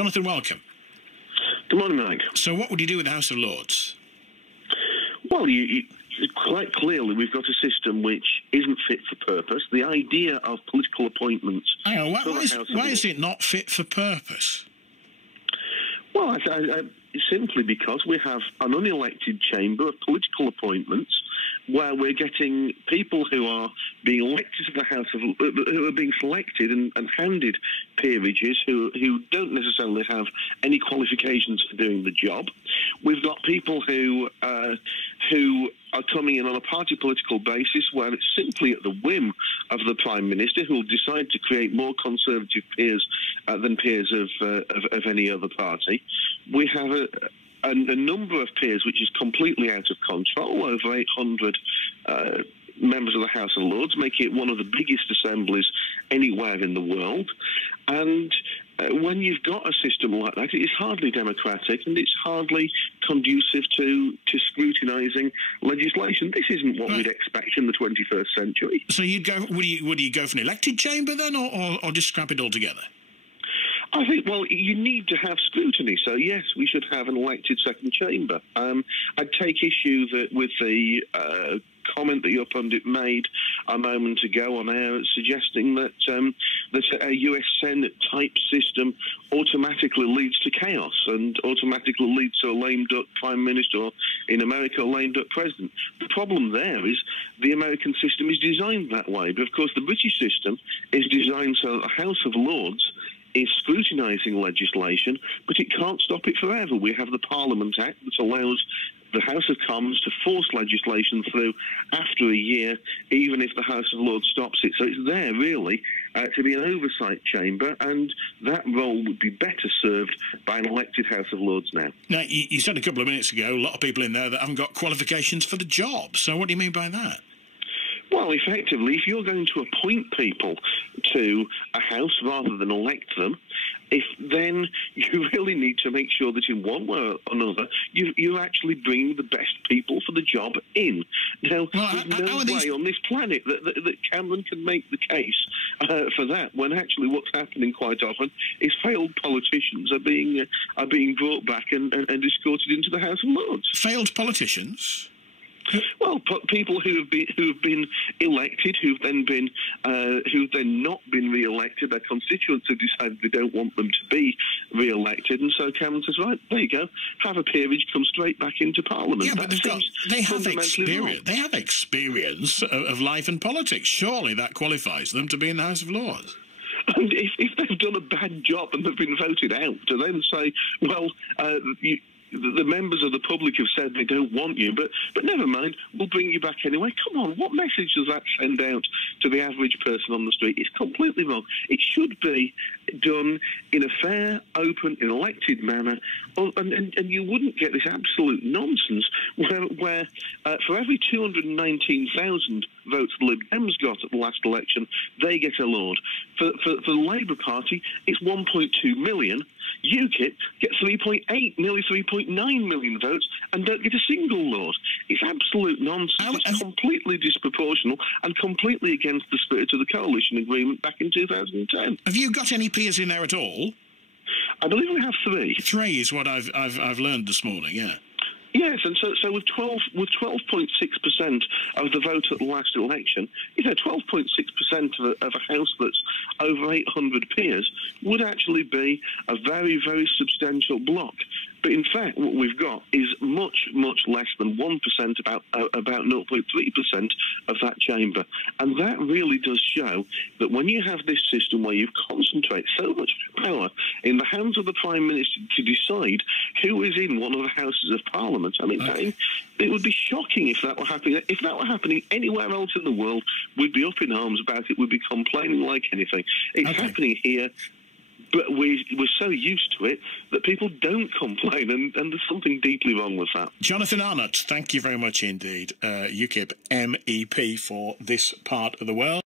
Jonathan, welcome. Good morning, Mike. So what would you do with the House of Lords? Well, quite clearly we've got a system which isn't fit for purpose. The idea of political appointments... Hang on, why is it not fit for purpose? Well, simply because we have an unelected chamber of political appointments where we're getting people who are being elected to the House of... who are being selected and handed peerages who don't necessarily have any qualifications for doing the job. We've got people who are coming in on a party political basis where it's simply at the whim of the Prime Minister, who will decide to create more Conservative peers than peers of any other party. We have a number of peers which is completely out of control, over 800 members of the House of Lords, making it one of the biggest assemblies anywhere in the world. And when you've got a system like that, it is hardly democratic and it's hardly conducive to scrutinising legislation. This isn't what we'd expect in the 21st century. So would you go for an elected chamber then, or just scrap it altogether? I think, well, you need to have scrutiny. So, yes, we should have an elected second chamber. I'd take issue with the comment that your pundit made a moment ago on air, suggesting that a US Senate-type system automatically leads to chaos and automatically leads to a lame-duck Prime Minister, or in America, a lame-duck President. The problem there is the American system is designed that way. But, of course, the British system is designed so that the House of Lords is scrutinising legislation, but it can't stop it forever. We have the Parliament Act that allows the House of Commons to force legislation through after a year, even if the House of Lords stops it. So it's there, really, to be an oversight chamber, and that role would be better served by an elected House of Lords now. Now, you said a couple of minutes ago, a lot of people in there that haven't got qualifications for the job. So what do you mean by that? Well, effectively, if you're going to appoint people to a house rather than elect them, then you really need to make sure that in one way or another you're actually bringing the best people for the job in. Now, there's no way on this planet that Cameron can make the case for that, when actually what's happening quite often is failed politicians are being brought back and escorted into the House of Lords. Failed politicians? Well, people who have been elected, who've then not been re-elected. Their constituents have decided they don't want them to be re-elected, and so Cameron says, "Right, there you go, have a peerage, come straight back into Parliament." Yeah, but they have experience. They have experience of life and politics. Surely that qualifies them to be in the House of Lords. And if they've done a bad job and they've been voted out, to then say, "Well, the members of the public have said they don't want you, but never mind, we'll bring you back anyway." Come on, what message does that send out to the average person on the street? It's completely wrong. It should be done in a fair, open, elected manner, and you wouldn't get this absolute nonsense where for every 219,000 votes the Lib Dems got at the last election, they get a Lord. For the Labour Party, it's 1.2 million. UKIP get 3.8, nearly 3.9 million votes and don't get a single Lord. It's absolute nonsense. It's completely disproportional and completely against the spirit of the coalition agreement back in 2010. Have you got any peers in there at all? I believe we have 3. 3 is what I've learned this morning, yeah. Yes, and so with 12.6% of the vote at the last election, 12.6% of a house that's over 800 peers would actually be a very, very substantial block. But in fact, what we've got is much, much less than 1%, about 0.3% of that chamber. And that really does show that when you have this system where you concentrate so much power in the hands of the Prime Minister to decide who is in one of the Houses of Parliament, I mean, it would be shocking if that were happening. If that were happening anywhere else in the world, we'd be up in arms about it. We'd be complaining like anything. It's happening here. But we're so used to it that people don't complain, and there's something deeply wrong with that. Jonathan Arnott, thank you very much indeed. UKIP MEP for this part of the world.